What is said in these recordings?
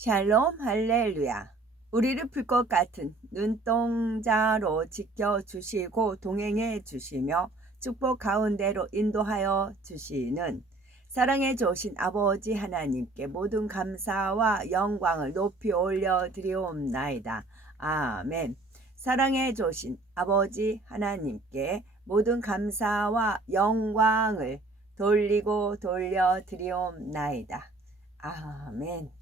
샬롬 할렐루야. 우리를 풀 것 같은 눈동자로 지켜주시고 동행해 주시며 축복 가운데로 인도하여 주시는 사랑해 주신 아버지 하나님께 모든 감사와 영광을 높이 올려 드리옵나이다. 아멘. 사랑해 주신 아버지 하나님께 모든 감사와 영광을 돌리고 돌려 드리옵나이다. 아멘.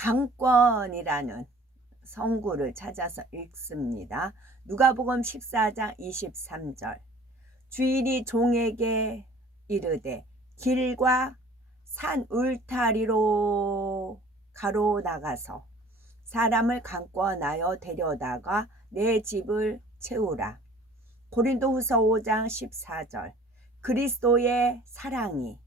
강권이라는 성구를 찾아서 읽습니다. 누가복음 14장 23절. 주인이 종에게 이르되 길과 산 울타리로 가로 나가서 사람을 강권하여 데려다가 내 집을 채우라. 고린도후서 5장 14절. 그리스도의 사랑이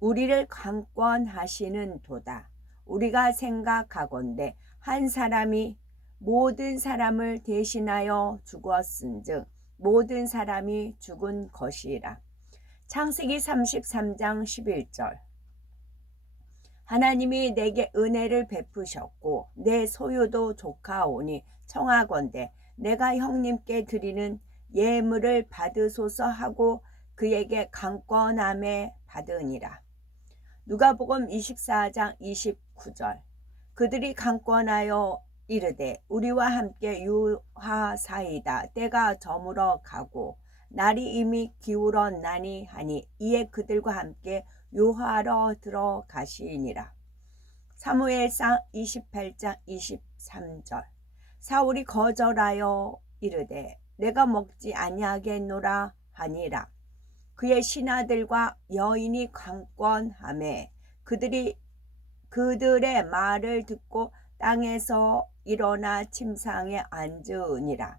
우리를 강권하시는 도다. 우리가 생각하건대 한 사람이 모든 사람을 대신하여 죽었은즉 모든 사람이 죽은 것이라. 창세기 33장 11절 하나님이 내게 은혜를 베푸셨고 내 소유도 조카오니 청하건대 내가 형님께 드리는 예물을 받으소서 하고 그에게 강권함에 받으니라. 누가복음 24장 29절. 그들이 강권하여 이르되 우리와 함께 유하사이다. 때가 저물어 가고 날이 이미 기울었나니 하니 이에 그들과 함께 유하러 들어가시니라. 사무엘상 28장 23절. 사울이 거절하여 이르되 내가 먹지 아니하겠노라 하니라. 그의 신하들과 여인이 강권함에 그들이 그들의 말을 듣고 땅에서 일어나 침상에 앉으니라.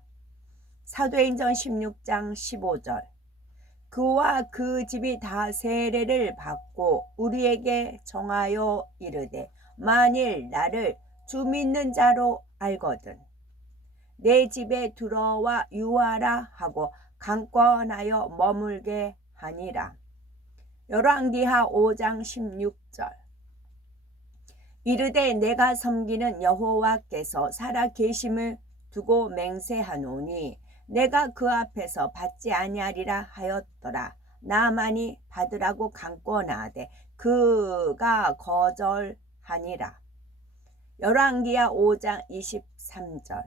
사도행전 16장 15절 그와 그 집이 다 세례를 받고 우리에게 정하여 이르되 만일 나를 주 믿는 자로 알거든 내 집에 들어와 유하라 하고 강권하여 머물게 하니라. 열왕기하 5장 16절 이르되 내가 섬기는 여호와께서 살아 계심을 두고 맹세하노니 내가 그 앞에서 받지 아니하리라 하였더라. 나만이 받으라고 강권하되 그가 거절하니라. 열왕기하 5장 23절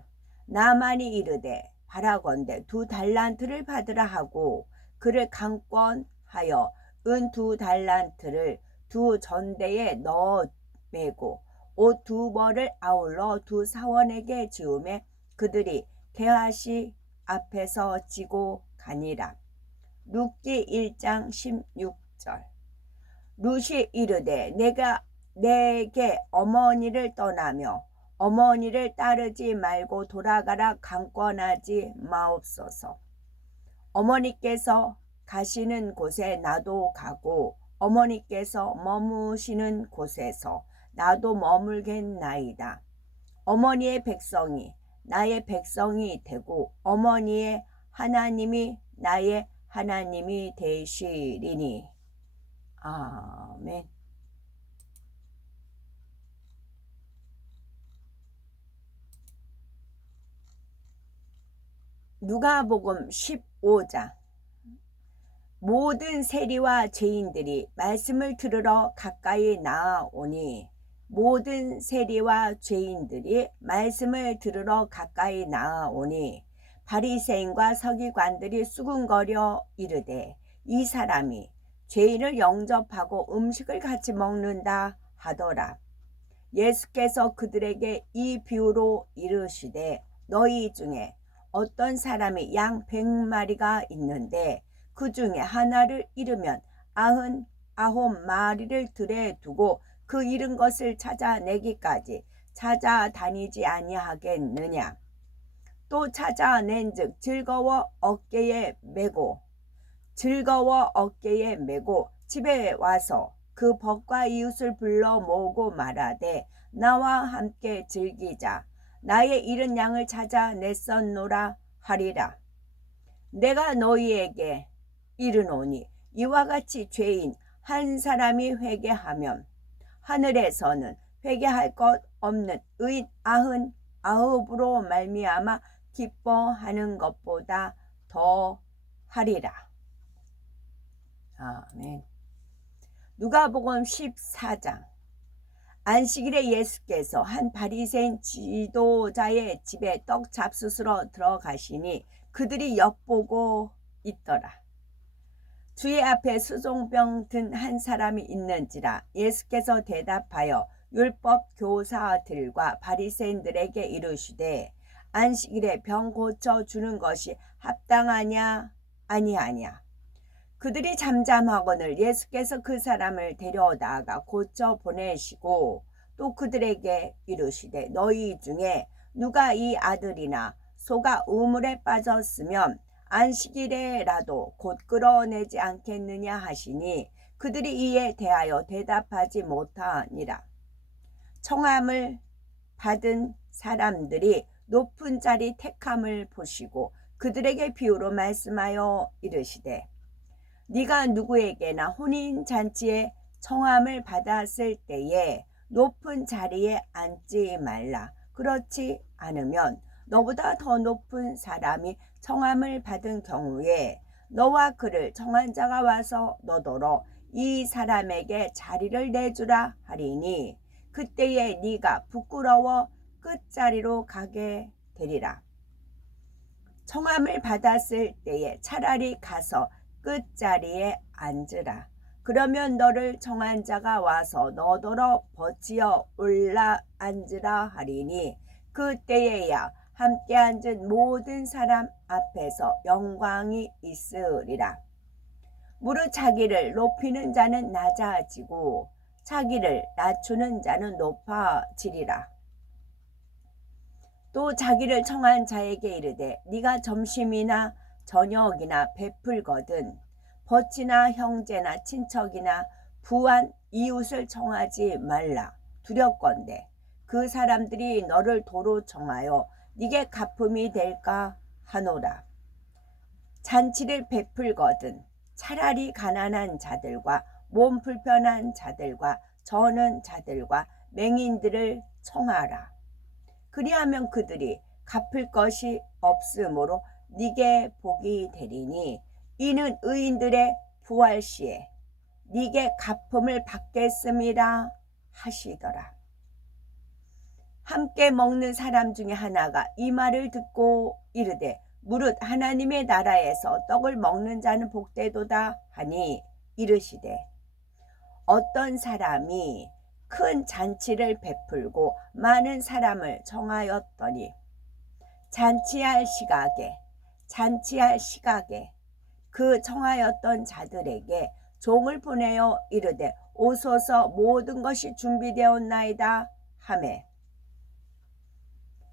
나만이 이르되 바라건대 두 달란트를 받으라 하고 그를 강권하여 은 두 달란트를 두 전대에 넣어 매고 옷 두 벌을 아울러 두 사원에게 지음에 그들이 게하시 앞에서 지고 가니라. 룻기 1장 16절 룻이 이르되 내가 내게 어머니를 떠나며 어머니를 따르지 말고 돌아가라 강권하지 마옵소서. 어머니께서 가시는 곳에 나도 가고 어머니께서 머무시는 곳에서 나도 머물겠나이다. 어머니의 백성이 나의 백성이 되고 어머니의 하나님이 나의 하나님이 되시리니. 아멘. 누가복음 15장 모든 세리와 죄인들이 말씀을 들으러 가까이 나아오니 모든 세리와 죄인들이 말씀을 들으러 가까이 나아오니 바리새인과 서기관들이 수군거려 이르되 이 사람이 죄인을 영접하고 음식을 같이 먹는다 하더라. 예수께서 그들에게 이 비유로 이르시되 너희 중에 어떤 사람이 양 백마리가 있는데 그 중에 하나를 잃으면 아흔 아홉 마리를 들에 두고 그 잃은 것을 찾아내기까지 찾아다니지 아니하겠느냐. 또 찾아낸즉 즐거워 어깨에 메고 즐거워 어깨에 메고 집에 와서 그 벗과 이웃을 불러 모으고 말하되 나와 함께 즐기자. 나의 잃은 양을 찾아냈었노라 하리라. 내가 너희에게 이르노니 이와 같이 죄인 한 사람이 회개하면 하늘에서는 회개할 것 없는 의인 아흔 아홉으로 말미암아 기뻐하는 것보다 더 하리라. 아멘. 누가복음 14장 안식일에 예수께서 한 바리새인 지도자의 집에 떡 잡수스러 들어가시니 그들이 엿보고 있더라. 주의 앞에 수종병 든 한 사람이 있는지라 예수께서 대답하여 율법 교사들과 바리새인들에게 이르시되 안식일에 병 고쳐 주는 것이 합당하냐? 아니하냐? 그들이 잠잠하거늘 예수께서 그 사람을 데려다가 고쳐 보내시고 또 그들에게 이르시되 너희 중에 누가 이 아들이나 소가 우물에 빠졌으면 안식일에라도 곧 끌어내지 않겠느냐 하시니 그들이 이에 대하여 대답하지 못하니라. 청함을 받은 사람들이 높은 자리 택함을 보시고 그들에게 비유로 말씀하여 이르시되 네가 누구에게나 혼인 잔치에 청함을 받았을 때에 높은 자리에 앉지 말라. 그렇지 않으면 너보다 더 높은 사람이 청함을 받은 경우에 너와 그를 청한 자가 와서 너더러 이 사람에게 자리를 내주라 하리니 그때에 네가 부끄러워 끝자리로 가게 되리라. 청함을 받았을 때에 차라리 가서 끝자리에 앉으라. 그러면 너를 청한 자가 와서 너더러 버치어 올라 앉으라 하리니 그때에야 함께 앉은 모든 사람 앞에서 영광이 있으리라. 무릇 자기를 높이는 자는 낮아지고 자기를 낮추는 자는 높아지리라. 또 자기를 청한 자에게 이르되 네가 점심이나 저녁이나 베풀거든 버치나 형제나 친척이나 부한 이웃을 청하지 말라 두렵건대 그 사람들이 너를 도로 청하여 네게 가품이 될까 하노라 잔치를 베풀거든 차라리 가난한 자들과 몸 불편한 자들과 저는 자들과 맹인들을 청하라 그리하면 그들이 갚을 것이 없으므로 네게 복이 되리니 이는 의인들의 부활 시에 네게 가품을 받겠음이라 하시더라. 함께 먹는 사람 중에 하나가 이 말을 듣고 이르되 무릇 하나님의 나라에서 떡을 먹는 자는 복되도다 하니 이르시되 어떤 사람이 큰 잔치를 베풀고 많은 사람을 청하였더니 잔치할 시각에 잔치할 시각에 그 청하였던 자들에게 종을 보내어 이르되 오소서 모든 것이 준비되었나이다 하매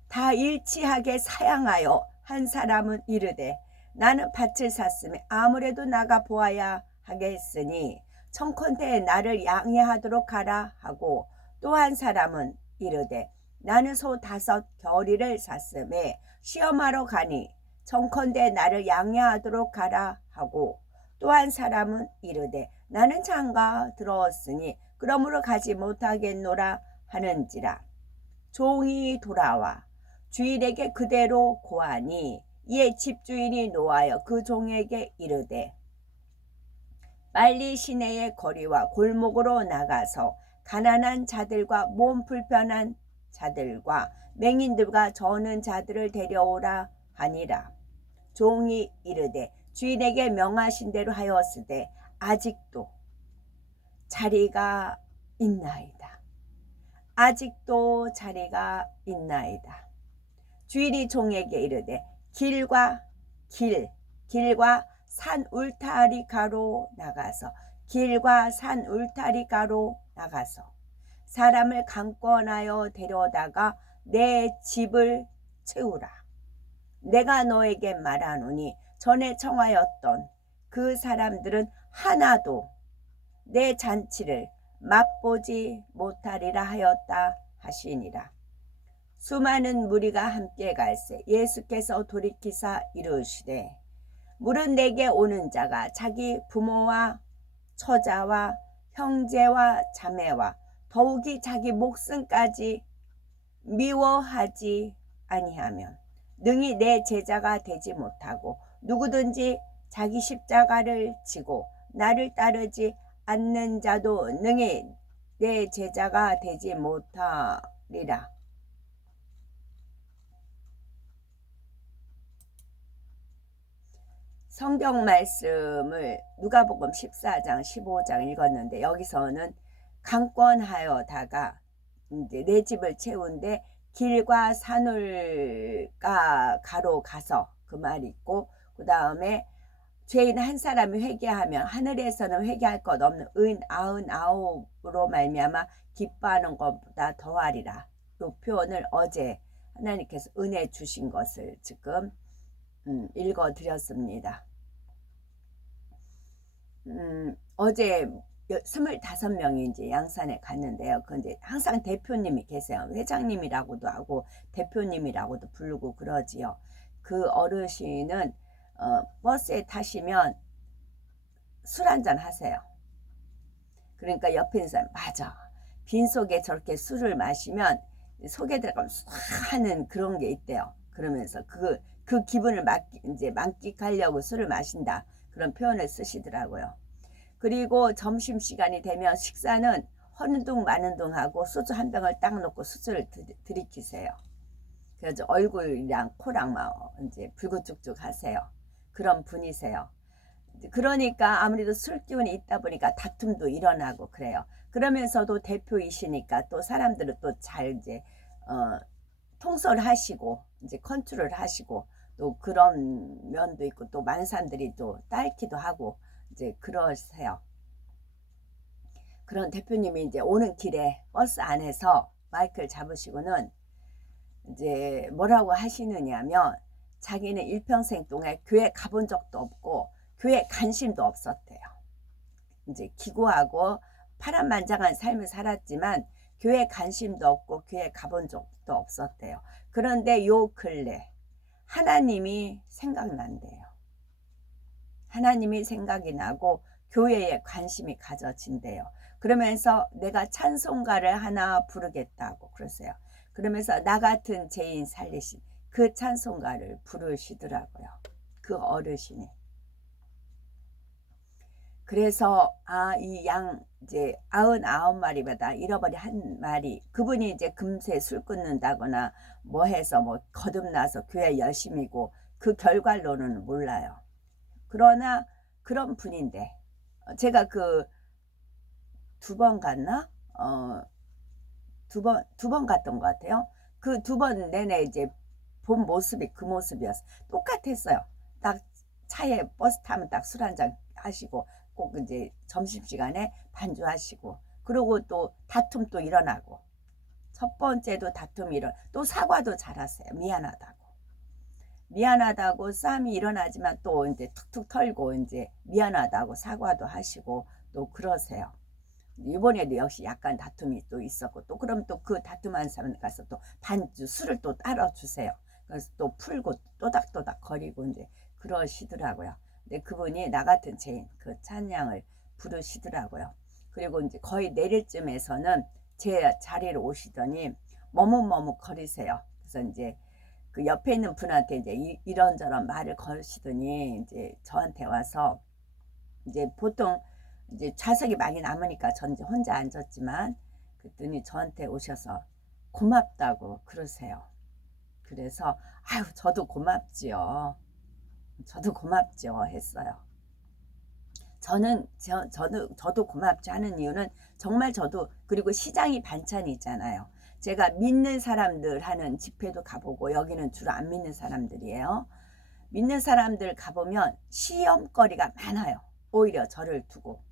다 일치하게 사양하여 한 사람은 이르되 나는 밭을 샀으니 아무래도 나가 보아야 하겠으니 청컨대에 나를 양해하도록 하라 하고 또 한 사람은 이르되 나는 소 다섯 겨리를 샀음에 시험하러 가니 청컨대 나를 양해하도록 하라 하고 또 한 사람은 이르되 나는 장가 들어왔으니 그러므로 가지 못하겠노라 하는지라. 종이 돌아와 주인에게 그대로 고하니 이에 집주인이 노하여 그 종에게 이르되 빨리 시내의 거리와 골목으로 나가서 가난한 자들과 몸 불편한 자들과 맹인들과 저는 자들을 데려오라 하니라. 종이 이르되 주인에게 명하신 대로 하였으되 아직도 자리가 있나이다. 아직도 자리가 있나이다. 주인이 종에게 이르되 길과 길, 길과 산 울타리 가로 나가서 길과 산 울타리 가로 나가서 사람을 강권하여 데려다가 내 집을 채우라. 내가 너에게 말하노니 전에 청하였던 그 사람들은 하나도 내 잔치를 맛보지 못하리라 하였다 하시니라. 수많은 무리가 함께 갈새 예수께서 돌이키사 이르시되 물은 내게 오는 자가 자기 부모와 처자와 형제와 자매와 더욱이 자기 목숨까지 미워하지 아니하면 능히 내 제자가 되지 못하고 누구든지 자기 십자가를 지고 나를 따르지 않는 자도 능히 내 제자가 되지 못하리라. 성경 말씀을 누가복음 14장 15장 읽었는데 여기서는 강권하여다가 이제 내 집을 채운데 길과 산울가 가로 가서 그 말이 있고 그 다음에 죄인 한 사람이 회개하면 하늘에서는 회개할 것 없는 은 아흔 아홉으로 말미암아 기뻐하는 것보다 더하리라. 이 표현을 어제 하나님께서 은혜 주신 것을 지금 음, 읽어 드렸습니다. 음, 어제 25명이 이제 양산에 갔는데요. 그 이제 항상 대표님이 계세요. 회장님이라고도 하고 대표님이라고도 부르고 그러지요. 그 어르신은 어, 버스에 타시면 술 한잔 하세요. 그러니까 옆에 있는 사람 맞아. 빈속에 저렇게 술을 마시면 속에 들어가면 쏴 하는 그런 게 있대요. 그러면서 그, 그 기분을 막, 이제 만끽하려고 술을 마신다. 그런 표현을 쓰시더라고요. 그리고 점심시간이 되면 식사는 허는 둥 마는 둥 하고 소주 한 병을 딱 놓고 수술을 들이키세요. 그래서 얼굴이랑 코랑 막 이제 불구쭉쭉 하세요. 그런 분이세요. 그러니까 아무래도 술 기운이 있다 보니까 다툼도 일어나고 그래요. 그러면서도 대표이시니까 또 사람들은 또 잘 이제 어, 통솔하시고 이제 컨트롤 하시고 또 그런 면도 있고 또 많은 사람들이 또 딸기도 하고 이제 그러세요. 그런 대표님이 이제 오는 길에 버스 안에서 마이크를 잡으시고는 이제 뭐라고 하시느냐면 자기는 일평생 동안 교회 가본 적도 없고 교회 관심도 없었대요. 이제 기고하고 파란만장한 삶을 살았지만 교회 관심도 없고 교회 가본 적도 없었대요. 그런데 요 근래 하나님이 생각난대요. 하나님이 생각이 나고 교회에 관심이 가져진대요. 그러면서 내가 찬송가를 하나 부르겠다고 그러세요. 그러면서 나 같은 죄인 살리신 그 찬송가를 부르시더라고요. 그 어르신이. 그래서 아 이 양 이제 아흔 아홉 마리마다 잃어버린 한 마리 그분이 이제 금세 술 끊는다거나 뭐 해서 뭐 거듭나서 교회 열심히고 그 결과로는 몰라요. 그러나 그런 분인데 제가 그 두 번 갔나? 어, 두 번, 두 번 갔던 것 같아요. 그 두 번 내내 이제 본 모습이 그 모습이었어. 똑같았어요. 딱 차에 버스 타면 딱 술 한 잔 하시고 꼭 이제 점심시간에 반주하시고 그리고 또 다툼 또 일어나고 첫 번째도 다툼이 일어 또 사과도 잘하세요. 미안하다고. 미안하다고 싸움이 일어나지만 또 이제 툭툭 털고 이제 미안하다고 사과도 하시고 또 그러세요. 이번에도 역시 약간 다툼이 또 있었고 또 그럼 또 그 다툼한 사람 가서 또 반주 술을 또 따라 주세요. 그래서 또 풀고 또닥또닥 거리고 이제 그러시더라고요. 근데 그분이 나 같은 죄인 그 찬양을 부르시더라고요. 그리고 이제 거의 내릴 쯤에서는 제 자리로 오시더니 머뭇머뭇 거리세요. 그래서 이제 그 옆에 있는 분한테 이제 이, 이런저런 말을 거시더니 이제 저한테 와서 이제 보통 이제 좌석이 많이 남으니까 전 이제 혼자 앉았지만 그랬더니 저한테 오셔서 고맙다고 그러세요. 그래서 아유 저도 고맙지요. 저도 고맙죠 했어요. 저는 저, 저도 저도 고맙지 하는 이유는 정말 저도 그리고 시장이 반찬이잖아요. 제가 믿는 사람들 하는 집회도 가보고 여기는 주로 안 믿는 사람들이에요. 믿는 사람들 가보면 시험거리가 많아요. 오히려 저를 두고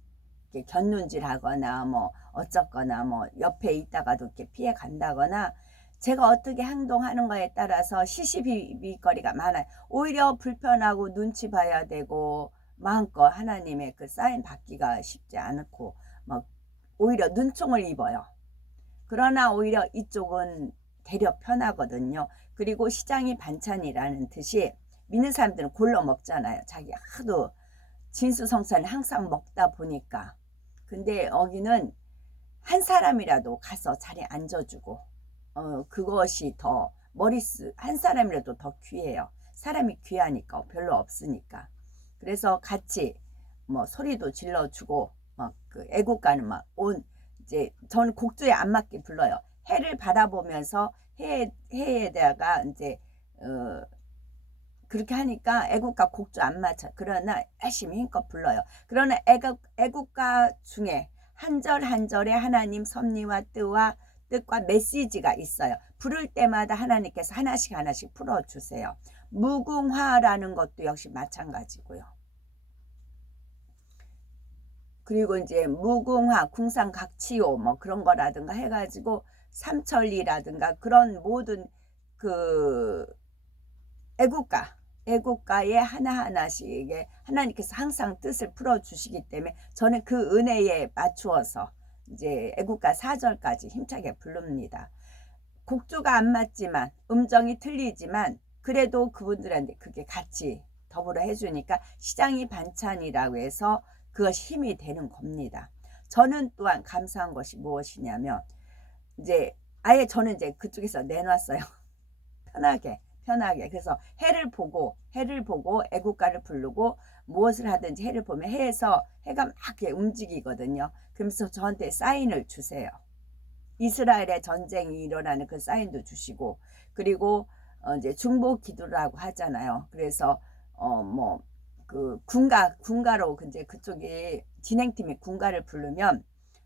견눈질하거나 뭐 어쩌거나 뭐 옆에 있다가도 이렇게 피해 간다거나 제가 어떻게 행동하는 거에 따라서 시시비비거리가 많아요. 오히려 불편하고 눈치 봐야 되고 마음껏 하나님의 그 사인 받기가 쉽지 않고 막 오히려 눈총을 입어요. 그러나 오히려 이쪽은 되려 편하거든요. 그리고 시장이 반찬이라는 뜻이 믿는 사람들은 골로 먹잖아요. 자기 하도 진수성찬을 항상 먹다 보니까. 근데 여기는 한 사람이라도 가서 자리에 앉아주고, 어, 그것이 더 머리스, 한 사람이라도 더 귀해요. 사람이 귀하니까, 별로 없으니까. 그래서 같이 뭐 소리도 질러주고, 막 그 애국가는 막 온, 이제 저는 곡조에 안 맞게 불러요. 해를 바라보면서 해, 해에다가 이제, 어, 그렇게 하니까 애국가 곡조 안 맞아. 그러나 열심히 힘껏 불러요. 그러나 애국, 애국가 중에 한 절 한 절에 하나님 섭리와 뜻과 뜻과 메시지가 있어요. 부를 때마다 하나님께서 하나씩 하나씩 풀어주세요. 무궁화라는 것도 역시 마찬가지고요. 그리고 이제 무궁화, 궁상각치요 뭐 그런 거라든가 해가지고 삼천리라든가 그런 모든 그 애국가, 애국가의 하나하나씩에 하나님께서 항상 뜻을 풀어주시기 때문에 저는 그 은혜에 맞추어서 이제 애국가 4절까지 힘차게 부릅니다. 곡조가 안 맞지만 음정이 틀리지만 그래도 그분들한테 그게 같이 더불어 해주니까 시장이 반찬이라고 해서 그것이 힘이 되는 겁니다. 저는 또한 감사한 것이 무엇이냐면 이제 아예 저는 이제 그쪽에서 내놨어요. 편하게 편하게 그래서 해를 보고 해를 보고 애국가를 부르고 무엇을 하든지 해를 보면 해에서 해가 막 이렇게 움직이거든요. 그러면서 저한테 사인을 주세요. 이스라엘의 전쟁이 일어나는 그 사인도 주시고 그리고 어 이제 중보 기도라고 하잖아요. 그래서 어 뭐 그 군가 군가로 이제 그쪽에 진행팀이 군가를 부르면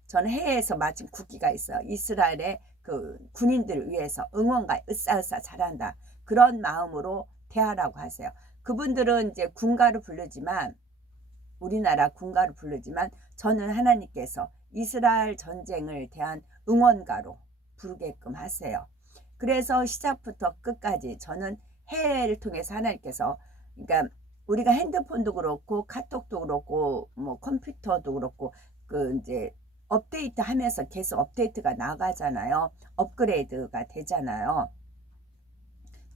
저는 해에서 마침 국기가 있어요. 이스라엘의 그 군인들을 위해서 응원가 으쌰으쌰 잘한다. 그런 마음으로 대하라고 하세요. 그분들은 이제 군가를 부르지만 우리나라 군가를 부르지만 저는 하나님께서 이스라엘 전쟁을 대한 응원가로 부르게끔 하세요. 그래서 시작부터 끝까지 저는 해를 통해서 하나님께서 그러니까 우리가 핸드폰도 그렇고 카톡도 그렇고 뭐 컴퓨터도 그렇고 그 이제 업데이트 하면서 계속 업데이트가 나가잖아요. 업그레이드가 되잖아요.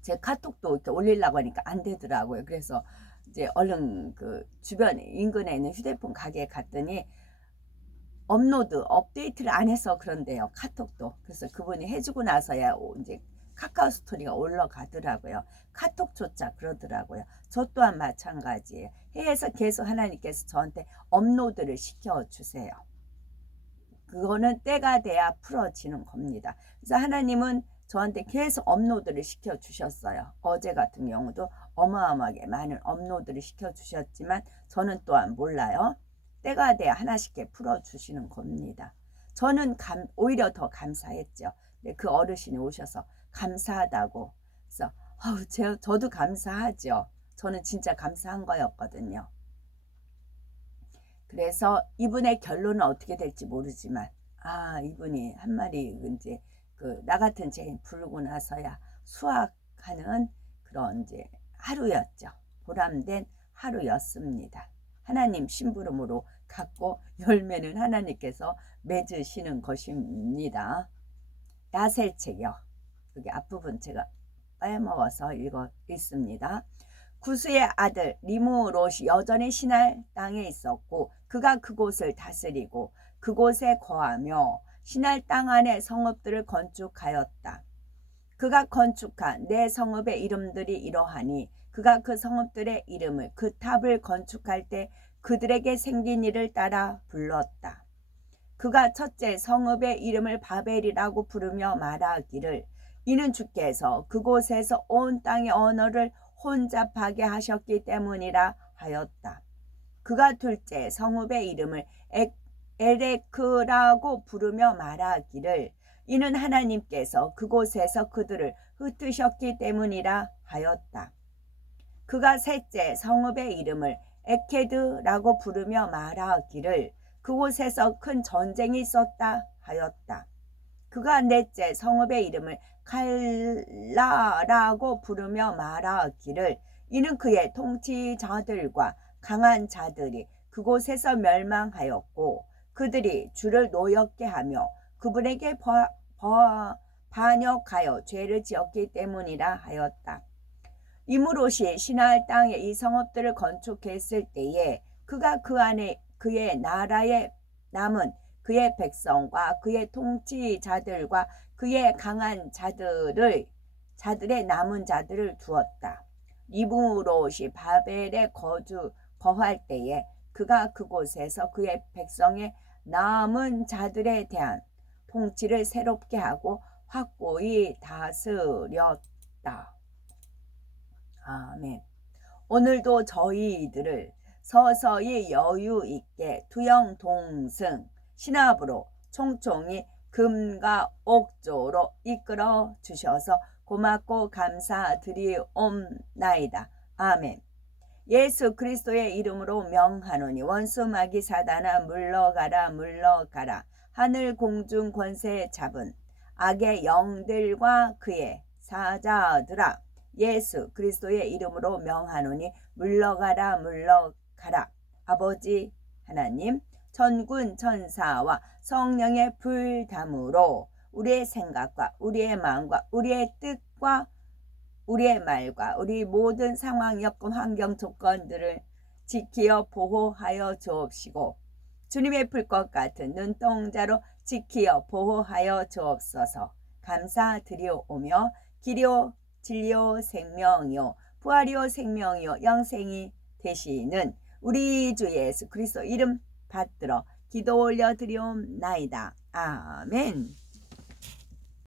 제 카톡도 이렇게 올리려고 하니까 안 되더라고요. 그래서 이제 얼른 그 주변 인근에 있는 휴대폰 가게에 갔더니 업로드, 업데이트를 안 해서 그런데요. 카톡도. 그래서 그분이 해주고 나서야 이제 카카오 스토리가 올라가더라고요. 카톡조차 그러더라고요. 저 또한 마찬가지예요. 해에서 계속 하나님께서 저한테 업로드를 시켜주세요. 그거는 때가 돼야 풀어지는 겁니다. 그래서 하나님은 저한테 계속 업로드를 시켜 주셨어요. 어제 같은 경우도 어마어마하게 많은 업로드를 시켜 주셨지만 저는 또한 몰라요. 때가 돼야 하나씩 풀어 주시는 겁니다. 저는 감, 오히려 더 감사했죠. 그 어르신이 오셔서 감사하다고. 그래서 어우, 제, 저도 감사하죠. 저는 진짜 감사한 거였거든요. 그래서 이분의 결론은 어떻게 될지 모르지만 아 이분이 한 마리 이제 그 나 같은 죄인 부르고 나서야 수확하는 그런 이제 하루였죠. 보람된 하루였습니다. 하나님 심부름으로 갖고 열매는 하나님께서 맺으시는 것입니다. 야셀책이요. 여기 앞부분 제가 빼먹어서 읽어 있습니다. 구스의 아들 리무롯이 여전히 신할 땅에 있었고 그가 그곳을 다스리고 그곳에 거하며 신할 땅 안에 성읍들을 건축하였다. 그가 건축한 내 성읍의 이름들이 이러하니 그가 그 성읍들의 이름을 그 탑을 건축할 때 그들에게 생긴 일을 따라 불렀다. 그가 첫째 성읍의 이름을 바벨이라고 부르며 말하기를 이는 주께서 그곳에서 온 땅의 언어를 혼잡하게 하셨기 때문이라 하였다. 그가 둘째 성읍의 이름을 에레크라고 부르며 말하기를 이는 하나님께서 그곳에서 그들을 흩으셨기 때문이라 하였다. 그가 셋째 성읍의 이름을 에케드라고 부르며 말하기를 그곳에서 큰 전쟁이 있었다 하였다. 그가 넷째 성읍의 이름을 칼라라고 부르며 말하기를 이는 그의 통치자들과 강한 자들이 그곳에서 멸망하였고 그들이 주를 노엽게 하며 그분에게 버, 버, 반역하여 죄를 지었기 때문이라 하였다. 이무롯이 신할 땅에 이 성읍들을 건축했을 때에 그가 그 안에 그의 나라에 남은 그의 백성과 그의 통치자들과 그의 강한 자들을 자들의 남은 자들을 두었다. 이무롯이 바벨에 거주 거할 때에 그가 그곳에서 그의 백성의 남은 자들에 대한 통치를 새롭게 하고 확고히 다스렸다. 아멘. 오늘도 저희들을 서서히 여유 있게 투영 동승 신압으로 총총히 금과 옥조로 이끌어 주셔서 고맙고 감사드리옵나이다. 아멘. 예수 그리스도의 이름으로 명하노니 원수 마귀 사단아 물러가라 물러가라 하늘 공중 권세 잡은 악의 영들과 그의 사자들아 예수 그리스도의 이름으로 명하노니 물러가라 물러가라. 아버지 하나님 천군 천사와 성령의 불담으로 우리의 생각과 우리의 마음과 우리의 뜻과 우리의 말과 우리 모든 상황 여건 환경 조건들을 지키어 보호하여 주옵시고 주님의 풀것 같은 눈동자로 지키어 보호하여 주옵소서 감사드리오며 길이요 진리요 생명이요 부활이요 생명이요 영생이 되시는 우리 주 예수 그리스도 이름 받들어 기도 올려 드리옵나이다. 아멘.